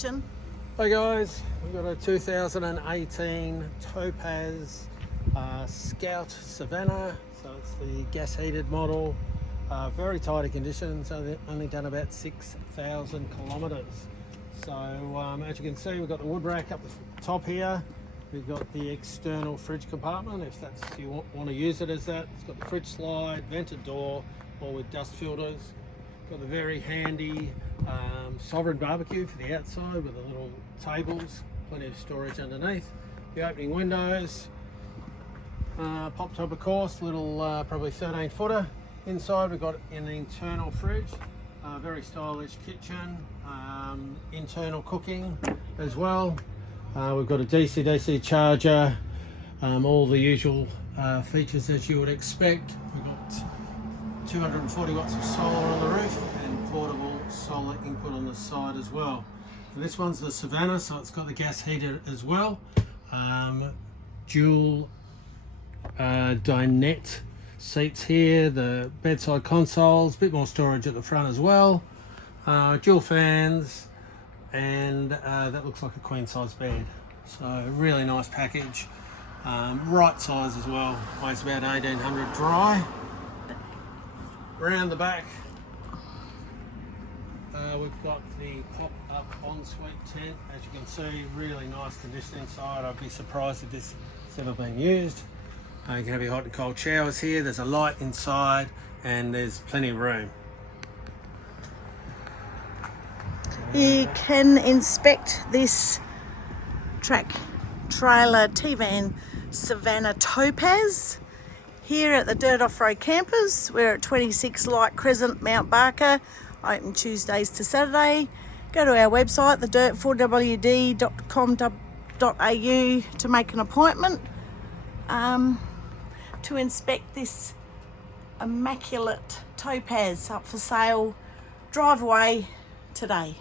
condition. Hey guys, we've got a 2018 Topaz Scout Savannah. So it's the gas heated model. Very tidy condition, so only done about 6,000 kilometres. So as you can see, we've got the wood rack up the top here. We've got the external fridge compartment, if that's you want to use it as that. It's got the fridge slide, vented door, all with dust filters. Got the very handy Sovereign barbecue for the outside with the little tables, plenty of storage underneath. The opening windows, pop top of course, little probably 13 footer. Inside we've got an internal fridge, very stylish kitchen, internal cooking as well. We've got a DC-DC charger, all the usual features as you would expect. We've got 240 watts of solar on the roof and portable solar input on the side as well. And this one's the Savannah, so it's got the gas heater as well. Dual dinette seats here, the bedside consoles, a bit more storage at the front as well. Dual fans, and that looks like a queen size bed. So really nice package. Right size as well, weighs about 1800 dry. Around the back, we've got the pop-up ensuite tent. As you can see, really nice condition inside. I'd be surprised if this has ever been used. You can have your hot and cold showers here. There's a light inside and there's plenty of room. You can inspect this track trailer T-van Savannah Topaz here at the Dirt Off-Road Campers. We're at 26 Light Crescent, Mount Barker, open Tuesdays to Saturday. Go to our website, thedirt4wd.com.au to make an appointment to inspect this immaculate Topaz up for sale. Drive away today.